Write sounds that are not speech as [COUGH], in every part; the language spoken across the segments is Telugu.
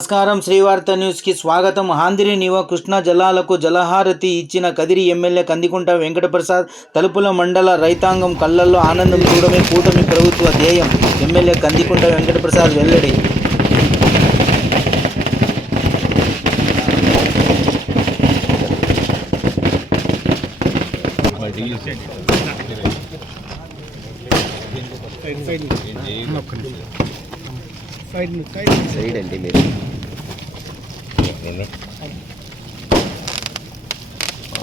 నమస్కారం. శ్రీవార్త న్యూస్కి స్వాగతం. ఆంధ్రి నివ కృష్ణా జలాలకు జలహారతి ఇచ్చిన కదిరి ఎమ్మెల్యే కందికుంట వెంకటప్రసాద్ తలుపుల మండల రైతాంగం కళ్ళల్లో ఆనందం చూడమే కూటమి ప్రభుత్వ ధ్యేయం. ఎమ్మెల్యే కందికుంట వెంకటప్రసాద్ వెల్లడి. సైడ్ అండి మీరు.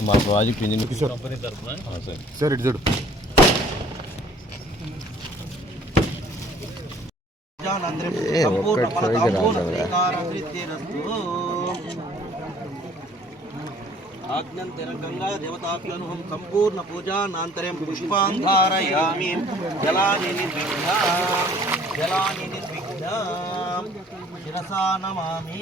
మా ప్రాజెక్ట్ ఇంజనీర్ సార్? సార్. ఇటు చూడు. ఏ, ఒక్కటి సరిగ్గా రాదు కదా. ఆజ్ఞంతరంగంగా దేవతాభ్యనుహం సంపూర్ణ పూజానంతరం పుష్పాంధారయామి. జలాని నిర్విఘ్న జలాని నిర్విఘ్న శిరసా నమామి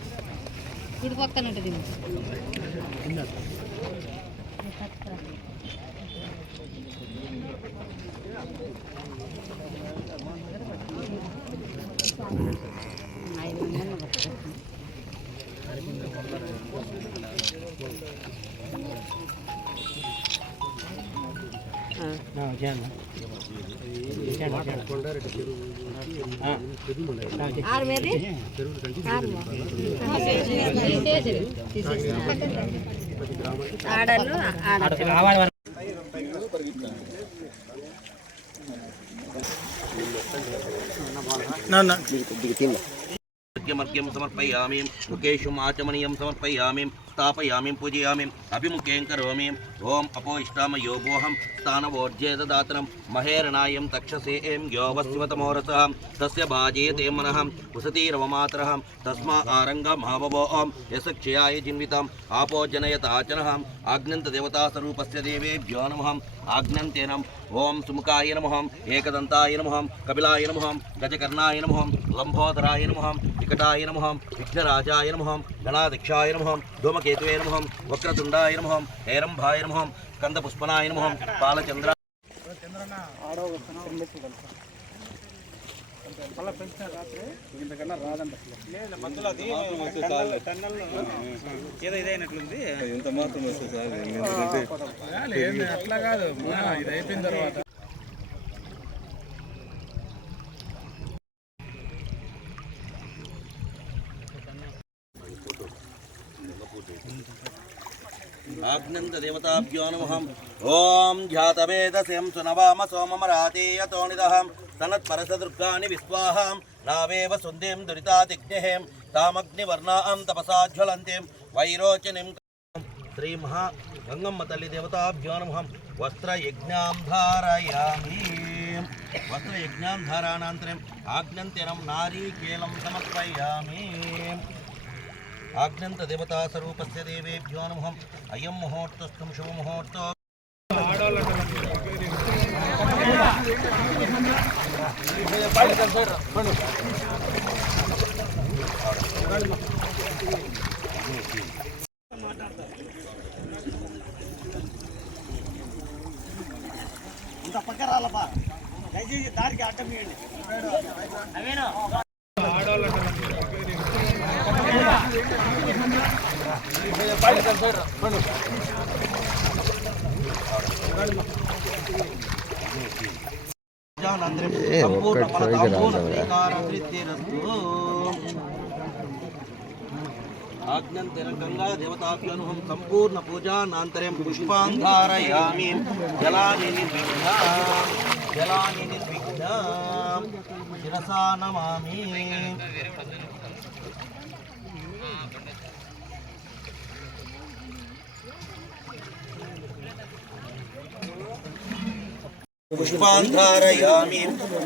ఇది పక్కన ఉంటుంది. ఆరు వేది ఆడలు ఆడ మర్గ్యం సమర్పయామి ముఖేషం ఆచమనీయం సమర్పయామి اسپیامیں پوجیاں ابھی مکھیم اوم اپوئیم تانوجے دتر مہیرنا تک ایم یو ویوت مو رسم تس باجیے تی منہ وستی روا تسم آرگ مہا بو یشکیا جنتا جن یار آج نم آجند آجنتے نم وو شمکھا نمہم ایک دنتا کبلام گج کرنا یا نم لمبو نمہ چکٹا نمہم یو گلادا نمبر గణాధ్యక్షాయ నమః ధూమకేతువే నమః వక్రతుండాయ నమః హేరంభాయ నమః కందపుష్పనాయ నమః పాలచంద్ర ఆగ్నంద దేవతాభ్యో నమః ఓం ధ్యాతవేదస్యం సునవామ సోమమరాతేయతో నిదహం సనత్పరసదుర్గాని విశ్వాహాం నావేవ సుందేం దురితాదిగ్నేహం తామగ్నివర్ణాం తపసా జ్వలంతిం వైరోచనిం శ్రీ మహా గంగమ్మ తల్లి దేవతాభ్యో నమః వస్త్రయజ్ఞాం ధారయామి వస్త్రయజ్ఞాం ధారానంతరం ఆగ్నంతిరం నారీకేలం సమర్పయామి ఆగ్నంత దేవతా ఆజ్ఞంతదేవతాస్వరూపస్య దేవేభ్యో నమః. అయం ముహూర్తస్థం శుభముహూర్తో ఇంత పక్క రాలపా దయచేసి దారికి అడ్డం చేయండి ఆడవాళ్ళ ఆజ్ఞంతరం గంగా దేవతాభ్యనుహం సంపూర్ణ పూజానంతరం పుష్పాంధారయామి. జలాని నిర్విఘ్న జలాని నిర్విఘ్న. శిరసా నమామి పుష్పాంధారయామి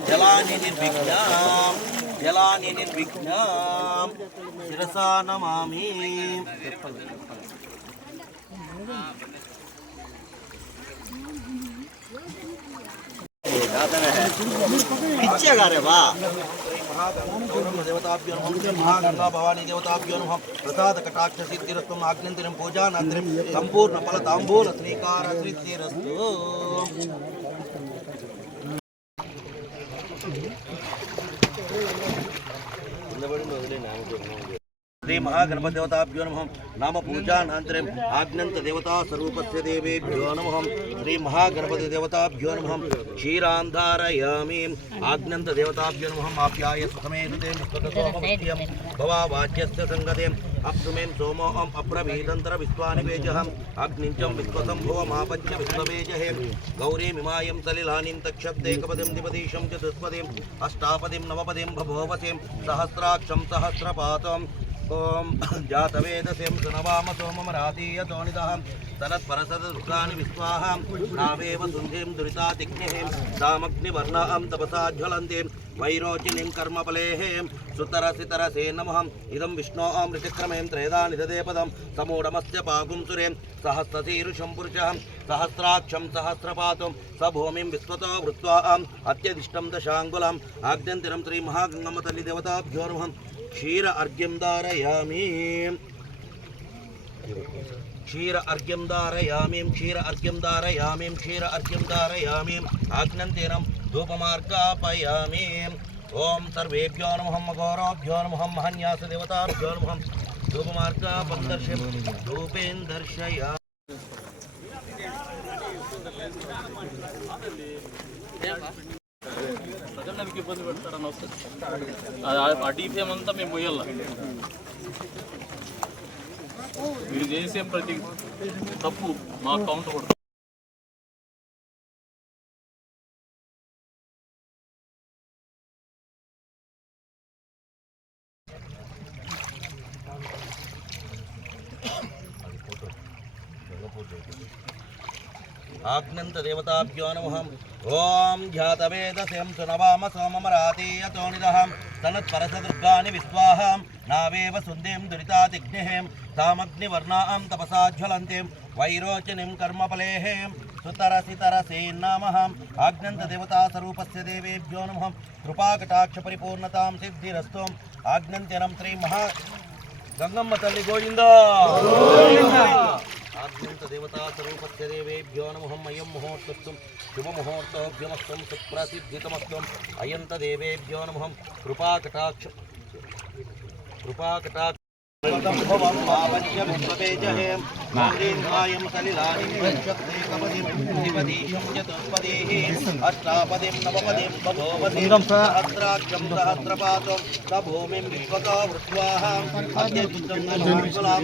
జలాని నిర్విఘ్నాం జలాని నిర్విఘ్నాం శిరసా నమామి. ఇచ్చేగారే దేవతాభ్యో నమః మహాగంగా భవానీ దేవతాభ్యో నమః ప్రసాద కటాక్ష సిద్ధిరస్తు ఆగ్నంతరం పూజానంతరం సంపూర్ణ ఫల తాంబూల శ్రీకార సిద్ధిరస్తు శ్రీ మహాగణపతి దేవతాభ్యో నమ నామ పూజానంతరం ఆజ్ఞంత దేవతా స్వరూపస్య దేవేభ్యో నమ శ్రీ మహాగణపతి దేవతాభ్యో నమ క్షీరాంధారయామి ఆజ్ఞంత దేవతాభ్యో నమ ఆప్యాయ సుఖమేతే విశ్వతోమృత్యం భవావాచ్యస్య సంగతే అప్సుమేం సోమోహం అప్రవీదంతర విశ్వానివేజహం అగ్నించం విశ్వసంభవమాపత్య విశ్వవేజహే గౌరీమిమాయం సలిలానిం తక్షబ్దేకపదిం ద్విపదీశం చతుష్పదిం అష్టాపదిం నవపదిం భవోవసిం సహస్రాక్షం సహస్రపాతం ఓం [COUGHS] జాతవేదసిం సునవామ సోమం సోమమరాతీయతోనిదః తనత్పరసదృకాని విశ్వాహం నావేవ సుంధిం దురితాతిగ్నిహిం సామగ్నివర్ణాం తపసా జ్వలంతిం వైరోచినిం కర్మఫలేహేం సుతరసితరసే నమః ఇదం విష్ణో అమృతిక్రమేం త్రేదా నిధదేపదం సమూఢమస్య పాగుం సురేం సహస్రశీరుషం పురుషం సహస్రాక్షం సహస్రపాతం స భూమిం విశ్వతో వృత్వా అత్యదిష్టం దశాంగులం ఆద్యంతిరం శ్రీ మహాగంగమ్మ తల్లి దేవతాభ్యో క్షీర అర్ఘ్యం దారయామి క్షీర అర్ఘ్యం దారయామీం క్షీర అర్ఘ్యం దారయామీం క్షీర అర్ఘ్యం దారయామీం ఆగ్నంతిరం ధూపమార్గాపయామి ఓం సర్వేభ్యో నమః గౌరవభ్యో నమః మహన్యాస దేవతాభ్యో నమః ధూపమార్గాపం దర్శయ ధూపేన్ దర్శయ ఇబ్బంది పెడతారని వస్తుంది. ఆ- ఆ అంతా మేము పోయాల? మీరు చేసే ప్రతి తప్పు మా కౌంట్ కూడా ఆగ్నంత దేవతాభ్యో నమః ఓం ధ్యాతవేదస్యం సునవామ సోమమరాతీయతోనిదహం తనత్పరసదుర్గాని విశ్వాహం నావేవ సుందేం దురితాతిగ్నిహేం సామగ్నివర్ణాం తపసా జ్వలంతిం వైరోచనిం కర్మఫలేహేం సుతరసితరసేన్నామహం ఆగ్నంత దేవతా స్వరూపస్య దేవేభ్యో నమః కృపాకటాక్ష పరిపూర్ణతాం సిద్ధిరస్తోం ఆగ్నంత్యనం శ్రీ మహా దేవేభ్యో నమః అయం ముహూర్తస్థం శుభముహూర్తభ్యమస్తం సుప్రసిద్ధితమస్తం అయంతదేవేభ్యో నమహం కృపాకటాక్ష కృపాకటాక్ష భవం మావజ్య విశ్వతేజహేం మాంగేంద్రాయం సలిలానిం ప్రక్షప్తేకపదిం ద్విపదీశం చతుష్పదీః అష్టాపదిం నవపదిం తథోపదిం సహస్రాక్షం సహస్రపాతం స భూమిం విశ్వతో వృత్వాహం అత్యధిష్టం నమాంకులాం